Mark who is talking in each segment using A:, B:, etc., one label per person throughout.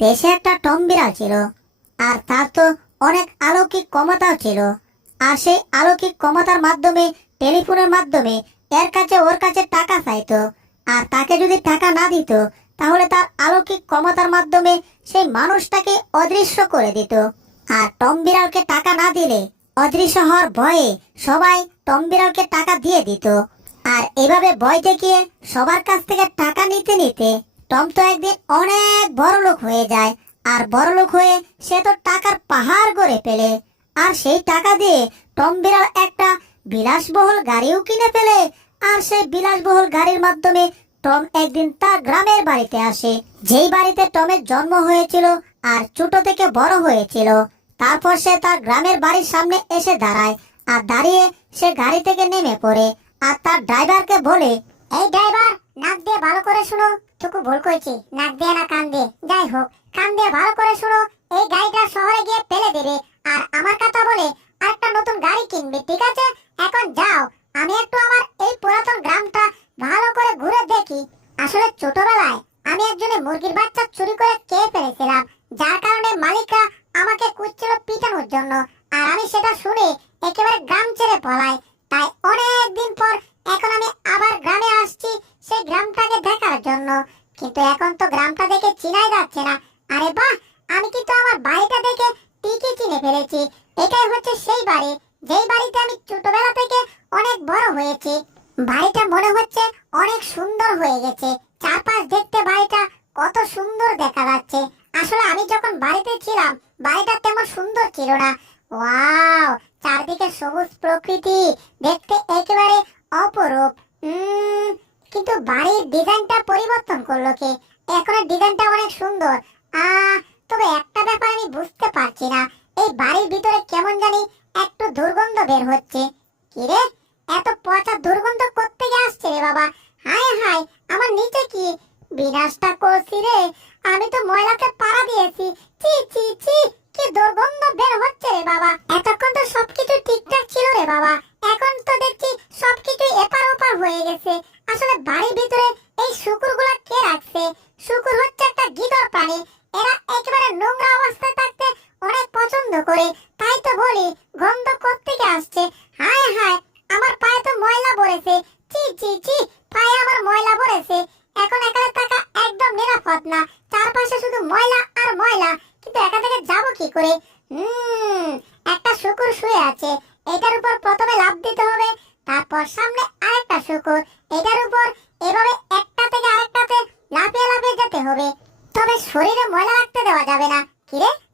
A: দেশে একটা টম বিড়াল ছিল, আর তার তো অনেক অলৌকিক ক্ষমতাও ছিল। আর সেই অলৌকিক ক্ষমতার মাধ্যমে, টেলিফোনের মাধ্যমে এর কাছে ওর কাছে টাকা চাইতো। আর তাকে যদি টাকা না দিত, তাহলে তার অলৌকিক ক্ষমতার মাধ্যমে সেই মানুষটাকে অদৃশ্য করে দিত। আর টম বিড়ালকে টাকা না দিলে অদৃশ্য হওয়ার ভয়ে সবাই টম বিড়ালকে টাকা দিয়ে দিত। আর এভাবে ভয় দেখিয়ে সবার কাছ থেকে টাকা নিতে নিতে টম তো একদিন অনেক বড় লোক হয়ে যায়, আর বড় লোক হয়ে সে তো টাকার পাহাড় গড়ে ফেলে, আর সেই টাকা দিয়ে টম বিড়াল একটা বিলাসবহুল গাড়িও কিনে ফেলে, আর সেই বিলাসবহুল গাড়ির মাধ্যমে টম একদিন তার গ্রামের বাড়িতে আসে, যেই বাড়িতে টমের জন্ম হয়েছিল আর ছোট থেকে বড় হয়েছিল। তারপর সে তার গ্রামের বাড়ির সামনে এসে দাঁড়ায়, আর দাঁড়িয়ে সে গাড়ি থেকে নেমে পড়ে, আর তার ড্রাইভারকে বলে, এই ড্রাইভার, নাক দিয়ে ভালো করে শুনো। টুকু ভুল করেছি। নাক দিয়ে না কান দিয়ে। যাই হোক, কান দিয়ে ভালো করে শুনো, এই গাড়িটা শহরে গিয়ে ফেলে দেবে। আর আমার কথা বলে আরেকটা নতুন গাড়ি কিনবে, ঠিক আছে? এখন যাও, আমি একটু আমার এই পুরাতন গ্রামটা ভালো করে ঘুরে দেখি। আসলে ছোটবেলায় আমি একজনের মুরগির বাচ্চা চুরি করে খেয়ে ফেলেছিলাম, যার কারণে মালিকরা আমাকে কুচ্ছিল পিটানোর জন্য। আর আমি সেটা শুনে একেবারে গ্রাম ছেড়ে পলাই। তাই অনেক দিন পর এখন আমি আবার গ্রামে আসছি সেই গ্রামটাকে দেখার জন্য। কিন্তু এখন তো গ্রামটা দেখে চিনাই যাচ্ছে না। আরে বাহ, আমি কিন্তু আমার বাড়িটা দেখে ঠিকই চিনে ফেলেছি। এটাই হচ্ছে সেই বাড়ি। যেই বাড়িতে আমি ছোটবেলা থেকে অনেক বড় হয়েছি। বাড়িটা মনে হচ্ছে অনেক সুন্দর হয়ে গেছে।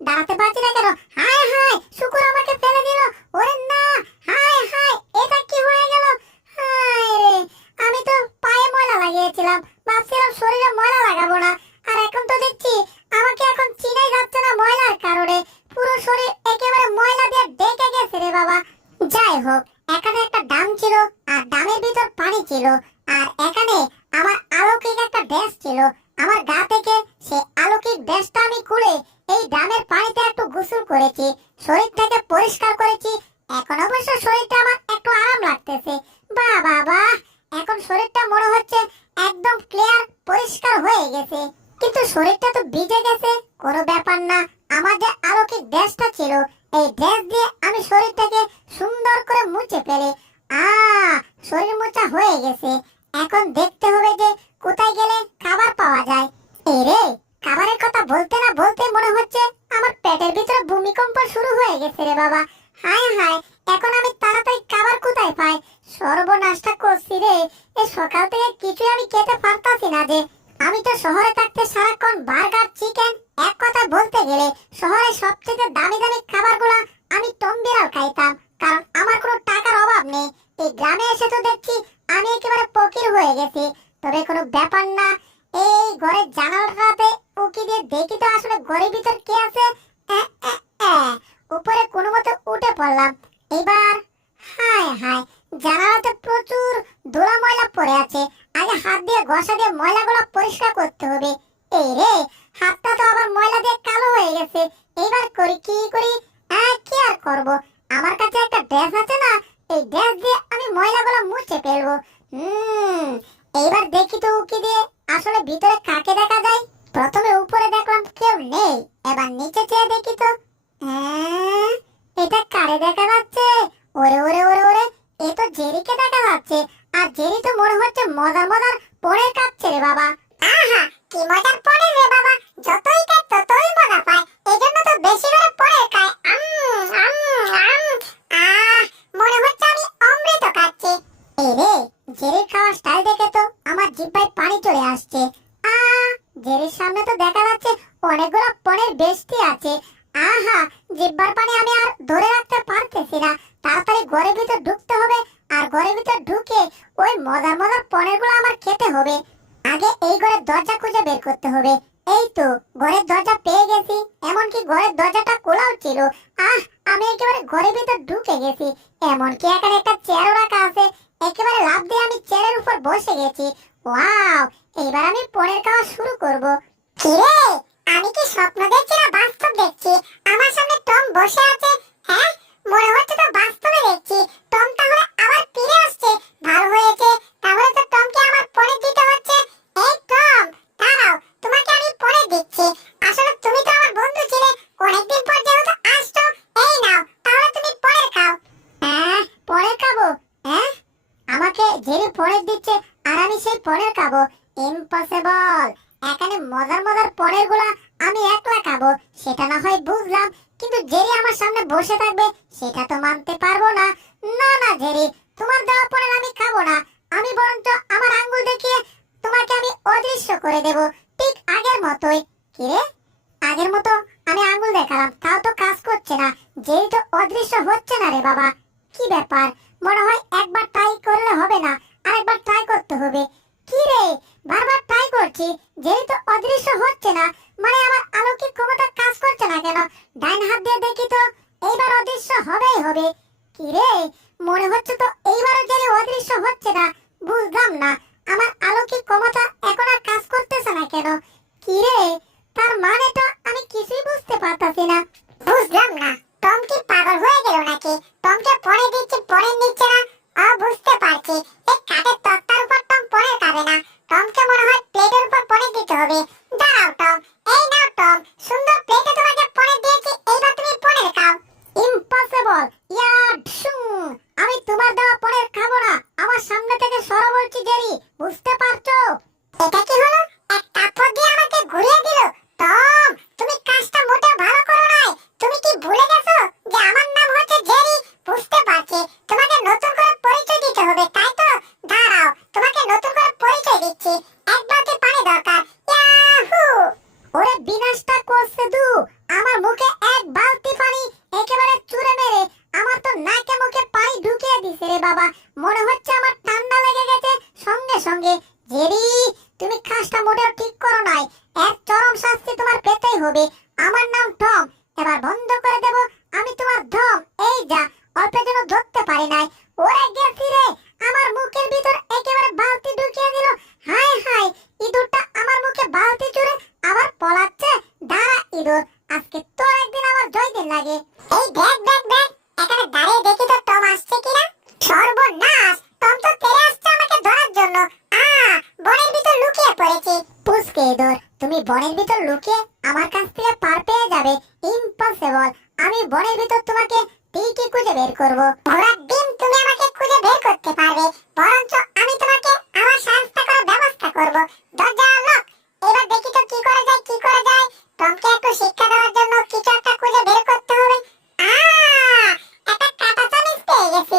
A: দাঁড়াতে পারছি না কেন ড্রেসটা ছিল। এই ড্রেস দিয়ে আমি শরীরটাকে সুন্দর করে মুছে ফেলে। আ, শরীর মোছা হয়ে গেছে। এখন দেখতে হবে যে কোথায় গেলে খাবার পাওয়া যায়। এই রে, খাবারের কথা বলতে না বলতে মনে হচ্ছে আমার পেটের ভিতরে ভূমিকম্প শুরু হয়ে গেছে রে বাবা। হায় হায়, এখন আমি তাড়াতাড়ি খাবার কোথায় পাই? সর্বনাশটা করছি রে। এই সকাল থেকে কিছুই আমি খেতে পারতাছি না যে। আমি তো শহরে থাকতে সারাক্ষণ বার্গার, চিকেন এক কথা বলতে গেলে শহরে সবচেয়ে দামি দামি খাবারগুলা আমি টম বিড়াল খাইতাম, কারণ আমার কোনো টাকার অভাব নেই। এই গ্রামে এসে তো দেখছি আমি একেবারে ফকির হয়ে গেছি। তবে কোনো ব্যাপার না, এই ঘরের জানালাটাতে উকি দিয়ে দেখি তো আসলে ঘরের ভিতর কে আছে। উপরে কোনো মতে উঠে পড়লাম। এবার, হায় হায়, জানালাতে প্রচুর ধুলা ময়লা পড়ে আছে। আগে হাত দিয়ে, ঘষা দিয়ে ময়লাগুলো পানি চলে আসছে হচ্ছে না রে বাবা। কি ব্যাপার? মনে হয় একবার ট্রাই করলে হবে না, আরেকবার ট্রাই করতে হবে। কি রে? বারবার ট্রাই করছি যেই তো অদৃশ্য হচ্ছে না মানে আমার অলৌকিক ক্ষমতা কাজ করছে না কেন? ডাইন হাত দিয়ে দেখি তো, এইবার অদৃশ্য হবেই হবে। কি রে? মনে হচ্ছে তো এইবারও যে অদৃশ্য হচ্ছে না, বুঝলাম না। আমার অলৌকিক ক্ষমতা এখন আর কাজ করতেছে না কেন? কি রে? তার মানে তো আমি কিছুই বুঝতে পারতাছি না। বুঝলাম না। টম কি পাগল হয়ে গেল নাকি? টমকে পরে দিচ্ছি, পরে নিচ্ছে না। ও বুঝতে পারছি। এই কাঠের তক্তার উপর টম পরে খাবে না। টমকে মনে হয় প্লেটের উপর পরে দিতে হবে। দাঁড়াও, টম। এই নাও, টম। সুন্দর প্লেটে তোমাকে পরে দিয়েছি, এইবার তুমি পরে খাও। Impossible yeah. আমি তোমার দেওয়া পরে খাব না। আমার সামনে থেকে সরো বলছি, জেরি। বুঝতে পারছ? এটা কি হলো? এক কাপড় দিয়ে আমাকে ঘুরিয়ে দিল? টম, তুমি কাজটা মোটেও ভালো তুমি কি ভুলে গেছো যে আমার নাম হচ্ছে জেরি? বুঝতে পারছি। তোমাকে নতুন করে পরিচয় দিতে হবে, তাই তো? দাঁড়াও, তোমাকে নতুন করে পরিচয় দিচ্ছি। এক বালতি পানি দরকার। ইয়াহু! ওরে বিনাশটা করছে দু। আমার মুখে এক বালতি পানি একেবারে চুরে মেরে আমার তো নাকে মুখে পানি ঢুকিয়ে দিছে রে বাবা। মনে হচ্ছে আমার ঠান্ডা লেগে গেছে। সঙ্গে সঙ্গে, জেরি, তুমি কাজটা মোটেও ঠিক করো নাই। এক চরম শাস্তি তোমার পেতেই হবে। আমার নাম টম। এবার বন্ধ করে দেব, আমি তোমার ধম। এই যা অল্পের জন্য ধরতে পারি নাই। ওরে গেছি রে, আমার মুখের ভিতর একেবারে বালতি ঢুকিয়ে দিল। হাই হাই ইঁদুরটা আমার মুখে বালতি চুরে আবার পলাচ্ছে। দাঁড়া, ইঁদুর, আজকে তোর একদিন আমার জয় দিন লাগে। এই দেখ দেখ দেখ, এখানে দাঁড়িয়ে দেখি তো টম আসছে কিনা। সর্বনাশ, টম তো তেরে আসছে আমাকে ধরার জন্য। বনের ভিতর লুকিয়ে পড়েছি। পুষ্কে ইঁদুর তুমি বনের ভিতর লুকিয়ে আমার কাছ থেকে পার পেয়ে যাবে। ইম্পসিবল আমি বনের ভিতর তোমাকে ঠিকই খুঁজে বের করব। ঘোড়ার ডিম তুমি আমাকে খুঁজে বের করতে পারবে, বরঞ্চ আমি তোমাকে আমার সাহায্য করার ব্যবস্থা করব। দরজা লক এবার দেখি তো কি করা যায়, কি করা যায়। টমকে একটু শিক্ষা দেওয়ার জন্য কিছু একটা খুঁজে বের করতে হবে। আ একটা কাঁটা চামিচ পেয়ে গেছি।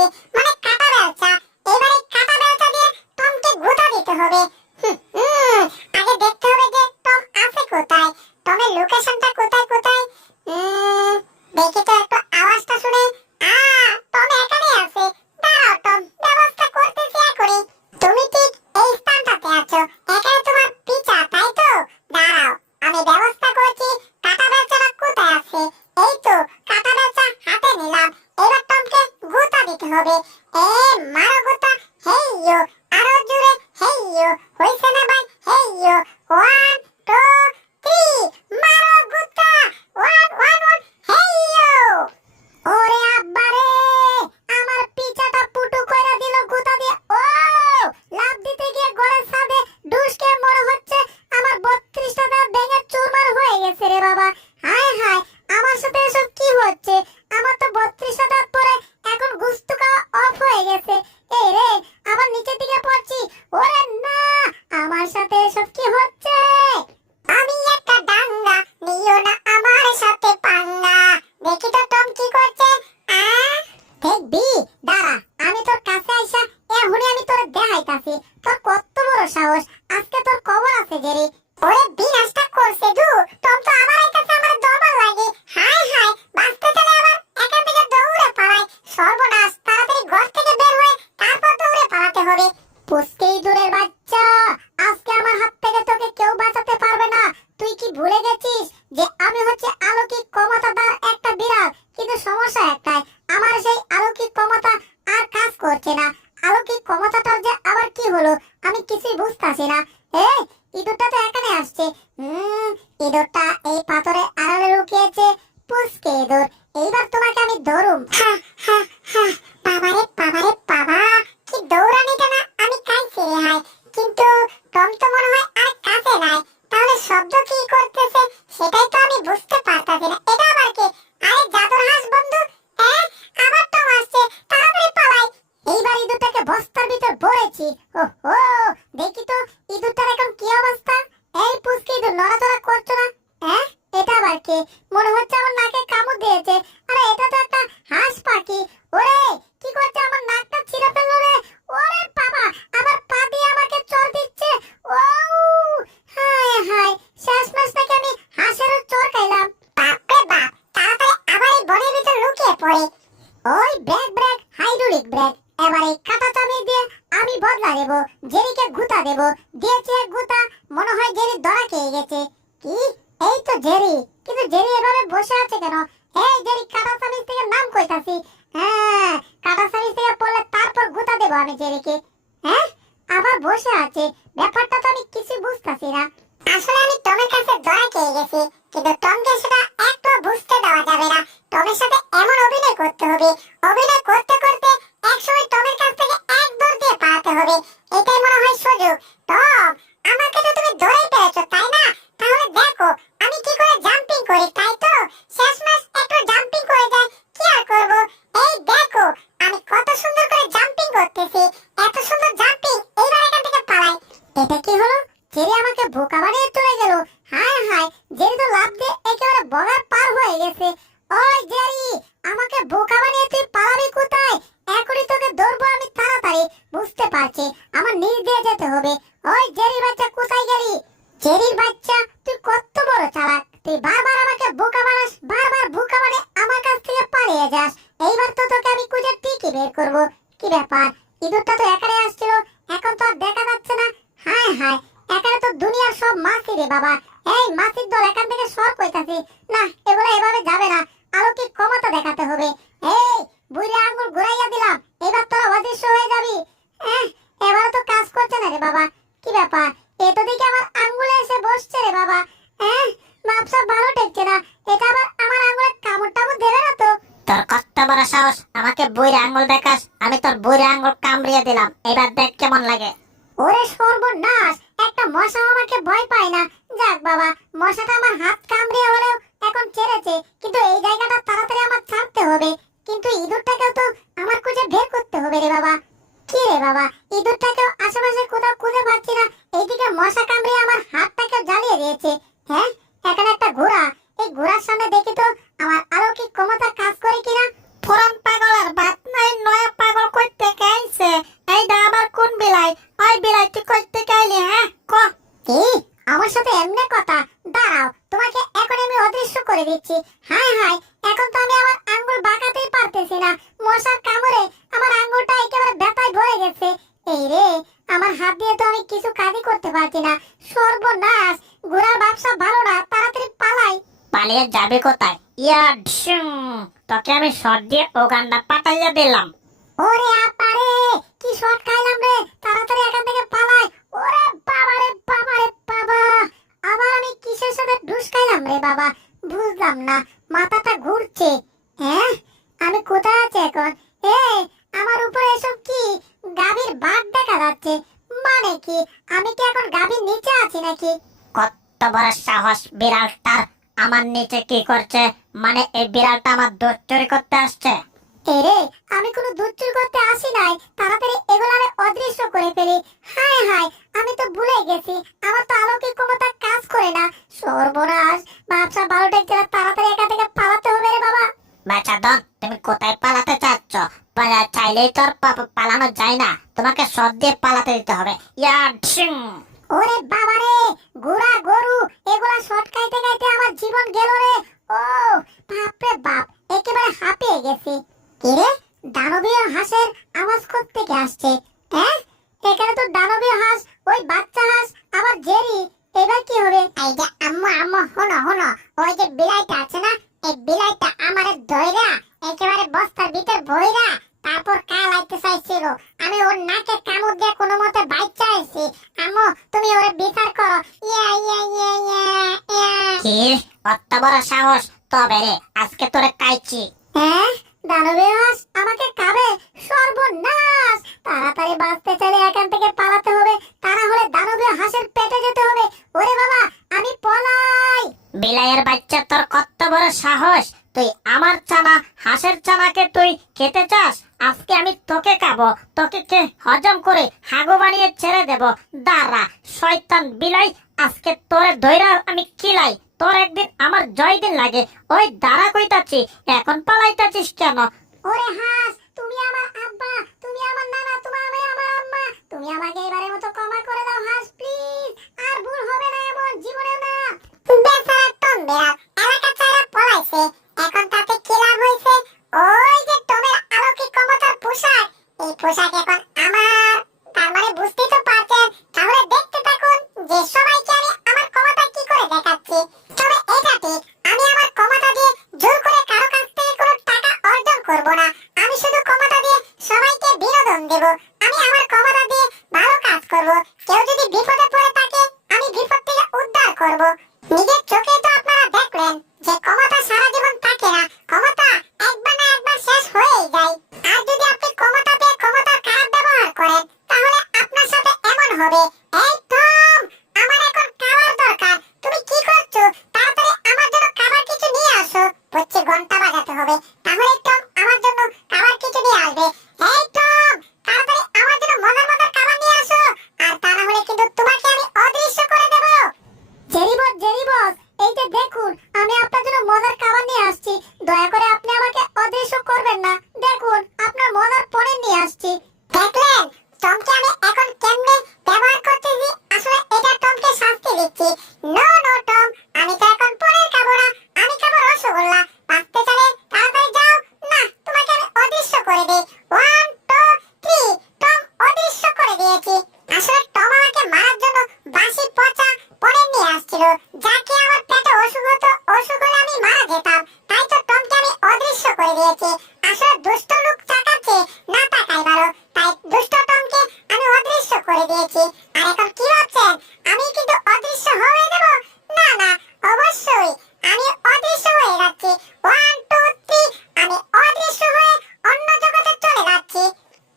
A: দৌড়ে পালাতে হবে পুষ্কেই দূরের বাচ্চা ভিতর ভরেছি ও হো দেখি তো ইঁদুরটার এখন কি অবস্থা এই পুষ্কি ইঁদুর নড়াচড়া করছ না হ্যাঁ এটা আবার কি মনে হচ্ছে আমার নাকে কামড় দিয়েছে আরে এটা তো একটা হাঁস পাখি ওরে কি করছে আমার নাকটা ছিঁড়ে ফেলল রে ওরে বাবা আবার পা দিয়ে আমাকে চর দিচ্ছে ও হায় হায় শেষ মাস থেকে আমি হাঁসেরও চর খাইলাম বাপরে বাপ তাড়াতাড়ি আবার এই বনের ভিতর লুকিয়ে পড়ে ওই ব্রেক ব্রেক হাইড্রোলিক ব্রেক এবার এই কাটা চাবি দিয়ে আমি বদলা দেব জেরিকে গুতা দেব দিয়েছে এক গুতা মনে হয় জেরি ধরা খেয়ে গেছে কি এই তো জেরি কিন্তু জেরি এভাবে বসে আছে কেন এই জেরি কাটা চামিচ থেকে নাম কইতাছি হ্যাঁ কাটা চামিচ থেকে পড়লে তারপর গুতা দেব আমি জেরিকে হ্যাঁ? আবার বসে আছে। ব্যাপারটা তো আমি কিছু বুঝতাছি না। আসলে আমি টমের কাছে ধরা খেয়ে গেছি, কিন্তু টমকে সেটা একটু বুঝতে দেওয়া যাবে না। টমের সাথে এমন অভিনয় করতে হবে। অভিনয় করতে করতে একসময় টমের কাছ থেকে এক দৌড় দিয়ে পালাতে হবে। এটাই মনে হয় সুযোগ। টম, আমাকে তো তুমি ধরেই পেরেছ, তাই না? তাহলে দেখো, আমি কি করে জাম্পিং করি, তাই তো? শেষমেশ একটু জাম্পিং করে যায় কি আর করব? এই দেখো আমি কত সুন্দর করে জাম্পিং করতেছি, এত সুন্দর জাম্পিং এইবার এখান থেকে পালাই। এটা কি হলো? জেরি আমাকে বোকা বানিয়ে চলে গেল। হায় হায় জেরি তো লাভ দিয়ে একেবারে বগার পার হয়ে গেছে। ওই জেরি আমাকে বোকা বানিয়ে তুই পালাবি কোথায়? এখনই তোকে ধরবো আমি তাড়াতাড়ি। বুঝতে পারছি, আমার নিজ দিয়ে যেতে হবে। ওই জেরি বাচ্চা, কোথায় গেলি? জেরির বাচ্চা, তুই কত বড় চালাক। তুই বারবার আমাকে বোকা বানাস, বারবার বোকা বানিয়ে আমার কাছ থেকে পালিয়ে যাস। এইবার তো তোকে আমি খুঁজে ঠিকই বের করব। কি ব্যাপার? ইঁদুরটা তো এখানে আসছিল, এখন তো আর দেখা যাচ্ছে না। হায় হায় এখানে তো দুনিয়ার সব মাছি রে বাবা। এই মাছির দল এখান থেকে সর কইতাছি। না, এগুলো এভাবে যাবে না। অলৌকিক ক্ষমতা দেখাতে হবে। এই বুড়ি আঙ্গুল ঘুরাইয়া দিলাম। এবার তোরা অদৃশ্য হয়ে যাবি। এবার তো কাজ করছে না রে বাবা। কি ব্যাপার? এ তো দেখি আমার আঙ্গুলে এসে বসছে রে বাবা। হ্যাঁ মাপসা ভালো টেকছে না। এটা আবার আমার আঙ্গুলে কামড় টামড় দেবে না তো?
B: তোর কত বড় সাহস আমাকে বইরে আঙ্গুল দেখাস, আমি তোর বইরে আঙ্গুল কামড়িয়ে দিলাম। এবার দেখ কেমন লাগে।
A: ওরে সর্বনাশ, একটা মশা আমাকে ভয় পায় না। যাক বাবা, মশাটা আমার হাত কামড়িয়ে হলেও এখন ছেড়েছে কিন্তু এই জায়গাটা তাড়াতাড়ি আমার ছাড়তে হবে। কিন্তু ইঁদুরটাকেও তো আমার খুঁজে বের করতে হবে রে বাবা। কি রে বাবা, ইঁদুরটাকেও আশেপাশে কোথাও খুঁজে পাচ্ছি না। এইদিকে মশা কামড়িয়ে আমার হাতটাকে জ্বালিয়ে দিয়েছে। হ্যাঁ এখানে একটা ঘোড়া। এই ঘোড়ার সামনে দেখি তো আমার অলৌকিক ক্ষমতা কাজ করে কিনা?
B: পুরান পাগলের বাত নাই নয়া পাগল কইতে আইছে? এইটা আবার কোন বিলাই? ওই বিলাই তুই কইতে আইলি হ্যাঁ? ক।
A: কি? আমার সাথে এমনি কথা? দাঁড়াও তোমাকে এখন আমি অদৃশ্য করে দিচ্ছি। হাই হাই এখন তো আমি আমার আঙ্গুল বাঁকাতেই পারতেছি না। মশার কামড়ে আমার আঙ্গুলটা একেবারে ব্যথায় ভরে গেছে। এই রে আমার হাত দিয়ে তো আমি কিছু কাজই করতে পারছি না। সর্বনাশ ঘোড়ার ব্যবসা ভালো না তাড়াতাড়ি পালাই।
B: পালিয়ে যাবে কোথায়? ইয়া ঢিসুম, তোকে আমি শট দিয়ে ওগান্ডা পাঠাইয়া দিলাম।
A: ওরে আপারে কি শট খাইলাম রে? তাড়াতাড়ি এখান থেকে পালাই। ওরে বাবা রে বাবা রে বাবা। আবার আমি কিসের সাথে ঢুস খাইলাম রে বাবা? বুঝলাম না মাথাটা ঘুরছে। হ্যাঁ আমি কোথায় আছি এখন? এই আমার উপরে এসব কি? গাভীর বাঘ দেখা যাচ্ছে। মানে কি? আমি কি এখন গাভীর নিচে আছি নাকি?
B: কত বড় সাহস বিড়াল তার আমার নিচে কি করছে? মানে এই বিড়ালটা আমার দুধ চুরি করতে আসছে।
A: এরে আমি কোনো দুধ চুরি করতে আসি নাই। তাড়াতাড়ি এগুলো আমি অদৃশ্য করে ফেলি। হায় হায় আমি তো ভুলে গেছি। আমার তো আলৌকিক ক্ষমতা কাজ করে না। সর্বনাশ ব্যবসা বারোটা গেলে তাড়াতাড়ি একা থেকে পালাতে হবে রে বাবা।
B: বাচ্চা দন তুমি কোথায় পালাতে চাচ্ছ? চাইলেই তো আর পালানো যায় না। তোমাকে সব দিয়ে পালাতে দিতে হবে। ইয়া ঢিং।
A: ওরে বাবা রে গুড়া গরু এগুলা শর্ট খাইতে খাইতে আমার জীবন গেল রে ও বাপরে বাপ একেবারে হাঁপিয়ে গেছি কি রে দানবীয় হাঁসের আওয়াজ থেকে আসছে হ্যাঁ এখানে তো দানবীয় হাঁস ওই বাচ্চা হাঁস আবার জেরি এবার কি হবে এই যে আম্মু আম্মু হনো হনো ওই যে বিলাইটা আছে না এই বিলাইটা আমারে ধইরা একেবারে বস্তার ভিতর ভইরা তারপর কালাইতে চাইছিল আমি ওর নাকে কামড় দিয়ে কোনো মতে বাইচ্চা আইছি আম্মু তুমি ওরে বিচার করো। ইয়া ইয়া ইয়া ইয়া ইয়া।
B: কি? অত বড় সাহস? তবে রে আজকে তোরে কাইছি।
A: হ্যাঁ? দানবীয় হাঁস আমাকে খাবে। সর্বনাশ! তাড়াতাড়ি বাঁচতে চাইলে এখান থেকে পালাতে হবে। তা না হলে দানবীয় হাঁসের পেটে যেতে হবে। ওরে বাবা, আমি পলাই!
B: বিলাইয়ের বাচ্চা তোর কত বড় সাহস? তুই আমার চানা, হাঁসের চানাকে তুই খেতে চাস? আজকে আমি তোকে খাব। তোকে কে হজম করে হাগু বানিয়ে ছেড়ে দেব। দাঁড়া, শয়তান বিলাই আজকে তোরে ধৈরা আমি কিলাই, তোর একদিন আমার জয় দিন লাগে। ওই দাঁড়া কইতাছি, এখন পালাইতাছিস কেন?
A: ওরে হাস, তুমি আমার আব্বা, তুমি আমার নানা তুমি আমার আম্মা। তুমি আমাকে এবারে মতো ক্ষমা করে দাও হাস, প্লিজ। আর ভুল আসছিল যাকে আমার পেটে অসুখ হতো অসুখ আমি মারা যেতাম। তাই তো টমকে আমি অদৃশ্য করে দিয়েছি। আসলে দুষ্ট লোক তাকাচ্ছে না তাকাই ভালো। তাই দুষ্ট টমকে আমি অদৃশ্য করে দিয়েছি। আর এখন কি ভাবছেন? আমি কিন্তু অদৃশ্য হয়ে দেব না না, অবশ্যই। আমি অদৃশ্য হয়ে যাচ্ছি। ওয়ান টু থ্রি আমি অদৃশ্য হয়ে অন্য জগতে চলে যাচ্ছি।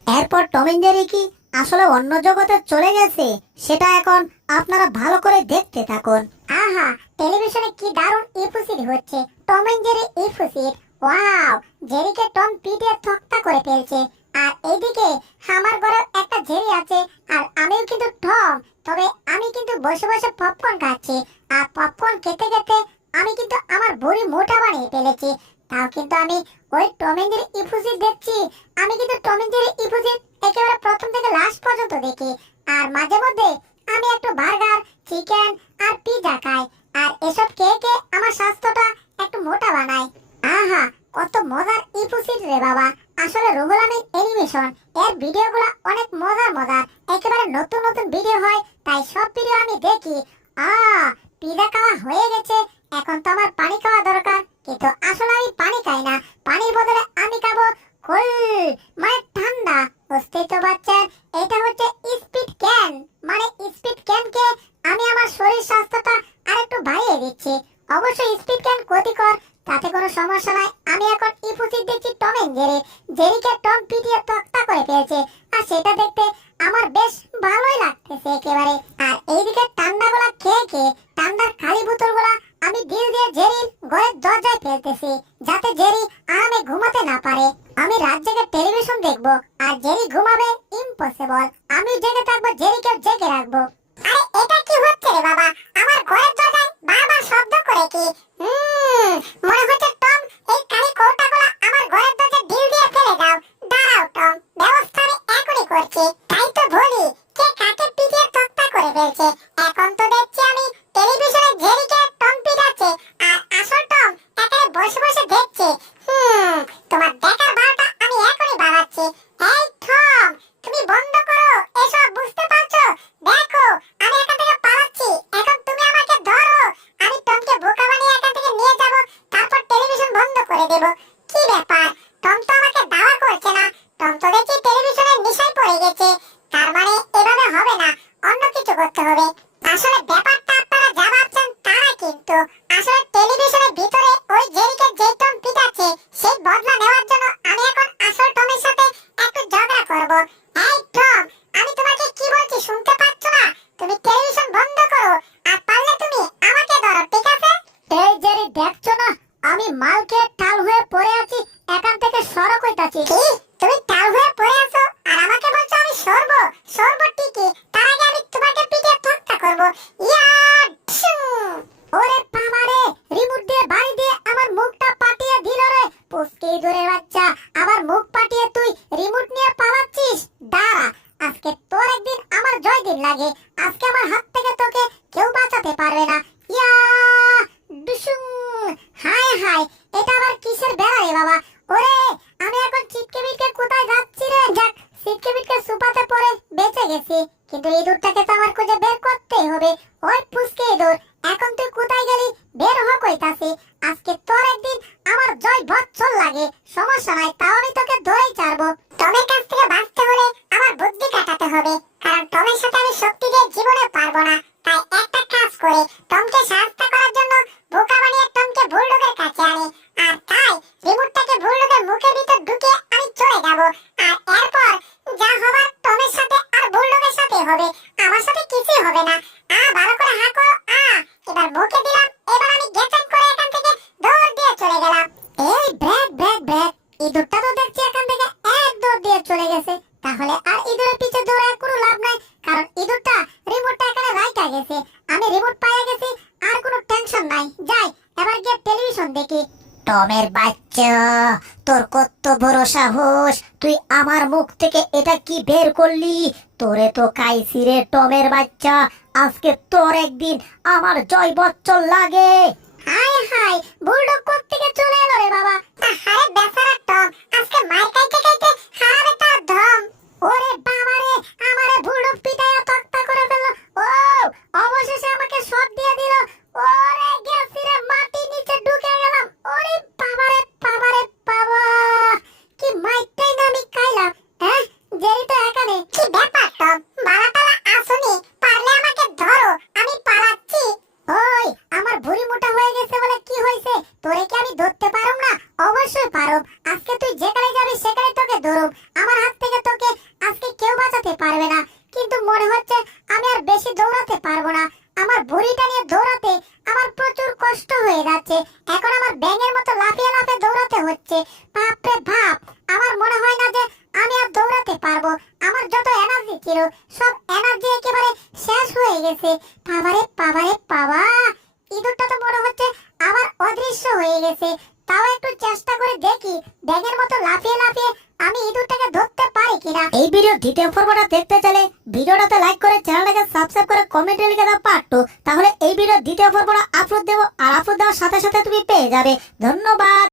A: এরপর টম জেরি কি আসলে অন্য জগতে চলে গেছে? সেটা এখন আপনারা ভালো করে দেখতে থাকুন। আহা, টেলিভিশনে কি দারুণ ইফুসিড হচ্ছে। টম এন্ড জেরি ইফুসিড ওয়াও, জেরিকে টম পিটিয়ে থক্তা করে ফেলছে। আর এইদিকে আমার ঘরে একটা জেরি আছে, আর আমিও কিন্তু টম, তবে আমি কিন্তু বসে বসে পপকর্ন খাচ্ছি। আর পপকর্ন খেতে খেতে আমি কিন্তু আমার ভুঁড়ি মোটা বানিয়ে ফেলেছি। তাও কিন্তু আমি ওই টম এন্ড জেরি ইফুসিড দেখছি। আমি কিন্তু টম এন্ড জেরি ইফুসিড একেবারে প্রথম থেকে লাস্ট পর্যন্ত দেখি। আর মাঝে মধ্যে আমি একটু বার্গার, চিকেন আর পিৎজা খাই। আর এসব খেয়ে খেয়ে আমার স্বাস্থ্যটা একটু মোটা বানায়। আহা, কত মজার ইপুসিট রে বাবা। আসলে রুহুল আমিন অ্যানিমেশন এর ভিডিওগুলো অনেক মজার মজার। একেবারে নতুন নতুন ভিডিও হয়, তাই সব ভিডিও আমি দেখি। আ, পিজা খাওয়া হয়ে গেছে, এখন তো আমার পানি খাওয়া দরকার। কিন্তু আসলে আমি পানি খাই না। পানির বদলে আমি খাব কোল মানে ঠান্ডা। বুঝতেই তো পারছেন, এটা হচ্ছে স্পিড ক্যান। মানে স্পিড ক্যানকে আমি আমার শরীর স্বাস্থ্যটা আরেকটু বাড়িয়ে দিচ্ছি। অবশ্যই স্পিড ক্যান ক্ষতিকর, তাতে কোনো সমস্যা নাই। আমি এখন ইফুসিড দেখছি টম এন্ড জেরি। জেরিকে টম পিটিয়ে তক্তা করে ফেলছে। আর সেটা দেখতে আমার বেশ ভালোই লাগতেছে একেবারে। আর এইদিকে ঠান্ডাগুলা খেয়ে খেয়ে ঠান্ডার খালি বোতলগুলা আমি ডিল দিয়ে জেরির ঘরের দরজায় ফেলতেছি, যাতে জেরি আরামে ঘুমাতে না পারে। আমি রাত জেগে টেলিভিশন দেখব, আর জেরি ঘুমাবে ইম্পসিবল আমি জেগে থাকব জেরিকে জেগে রাখব। আরে, এটা কি হচ্ছে রে বাবা? আমার ঘরের দরজায় বারবার শব্দ করে কি? হুম, মনে হচ্ছে টম এই কালি কৌটাগুলো আমার ঘরের দরজায় ডিল দিয়ে ফেলে দাও। দাঁড়াও টম ব্যবস্থা আমি এখনই করছি। তাই তো বলি, কে কাকে পিটিয়ে তক্তা করে ফেলছে। এখন তো দেখছি আমি টেলিভিশনে জেরিকে টম পিটাচ্ছে দেখছ না? আমি মাল খেয়ে টাল হয়ে পড়ে আছি এখান থেকে সরো কইতাছি কি? তুমি টাল হয়ে পড়ে আছো? আর আমাকে বলছো আমি সরব? সরব ঠিকই তার আগে আমি তোমাকে পিঠে তক্তা করব। ইয়া! ওরে বাবারে রিমোট দিয়ে বাড়ি দিয়ে আমার মুখটা পাটিয়ে দিল রে। পুস্কি দূরের বাচ্চা আমার মুখ পাটিয়ে তুই রিমোট নিয়ে পালাচ্ছিস দাঁড়া আজকে তোর একদিন আমার জয় দিন লাগে আজকে আমার হাত থেকে তোকে কেউ বাঁচাতে পারবে না ইয়া ডুসুং হায় হায় এটা আবার কিসের বেড়া রে বাবা ওরে আমি এখন চিটকে মিটকে কোথায় যাচ্ছি রে যাক চিটকে মিটকে সুপাতে পড়ে বেঁচে গেছি কিন্তু ইঁদুরটাকে তো আমার খুঁজে বের করতেই হবে ওই পুষ্কে ইঁদুর এখন তুই কোথায় গেলি বের হ কইতাছি আজকে তোর একদিন আমার জয় বৎসর লাগে। সমস্যা নাই তাও আমি তোকে দই ছাড়বো টমের
B: বাচ্চা, তোর কত বড় সাহস? তুই আমার মুখ থেকে এটা কি বের করলি? তোরে তো কাইছি রে টমের বাচ্চা, আজকে তোর একদিন আমার জয় বচ্চল লাগে।
A: হাই হাই বুলডগ কোত্থেকে চলে এলো রে বাবা? আরে বেচারা টম, আজকে মার খাইতে খাইতে হারাবে তার ধম। ওরে বাবা রে আমারে বুলডগ পিটাইয়া তক্তা করে ফেলল। ও, অবশেষে আমাকে শট দিয়ে দিল। ওরে গেছি রে মাটি নিচে ঢুকে গেলাম। ওরে বাবা রে বাবা রে বাবা কি মাইটাই না আমি খাইলাম হ্যাঁ? জেরি তো এখানে কি ব্যাপার টম? বালাটালা আসুনি, পারলে আমাকে ধরো, আমি পালাচ্ছি। ওই, আমার ভুঁড়ি মোটা হয়ে গেছে বলে কি হয়েছে? তোরে কি আমি ধরতে পারুম না? অবশ্যই পারুম। আজকে তুই যেখানে যাবি, সেখানে তোকে ধরুম। আমার হাত কেউ বাঁচাতে পারবে না। কিন্তু মনে হচ্ছে আমি আর বেশি দৌড়াতে পারব না। আমার ভুঁড়িটা নিয়ে দৌড়াতে আমার প্রচুর কষ্ট হয়ে যাচ্ছে। এখন আমার ব্যাঙের মতো লাফিয়ে লাফিয়ে দৌড়াতে হচ্ছে। বাপরে বাপ! আমার মনে হয় না যে আমি আর দৌড়াতে পারব। আমার যত এনার্জি ছিল, সব এনার্জি একেবারে শেষ হয়ে গেছে। বাবারে বাবারে, বাবা! ইঁদুরটা তো মনে হচ্ছে আবার অদৃশ্য হয়ে গেছে। তাও একটু চেষ্টা করে দেখি। ব্যাগের মতো লাফিয়ে লাফিয়ে আমি ইঁদুরটাকে ধরতে পারি কিনা।
B: এই ভিডিও দ্বিতীয় পর্বটা দেখতে চাইলে ভিডিওটাতে লাইক করে চ্যানেলটাকে সাবস্ক্রাইব করে কমেন্টে লিখে দাও পার্ট তাহলে এই ভিডিও দ্বিতীয় পর্বটা আপলোড দেবো আর আপলোড দেওয়ার সাথে সাথে তুমি পেয়ে যাবে। ধন্যবাদ।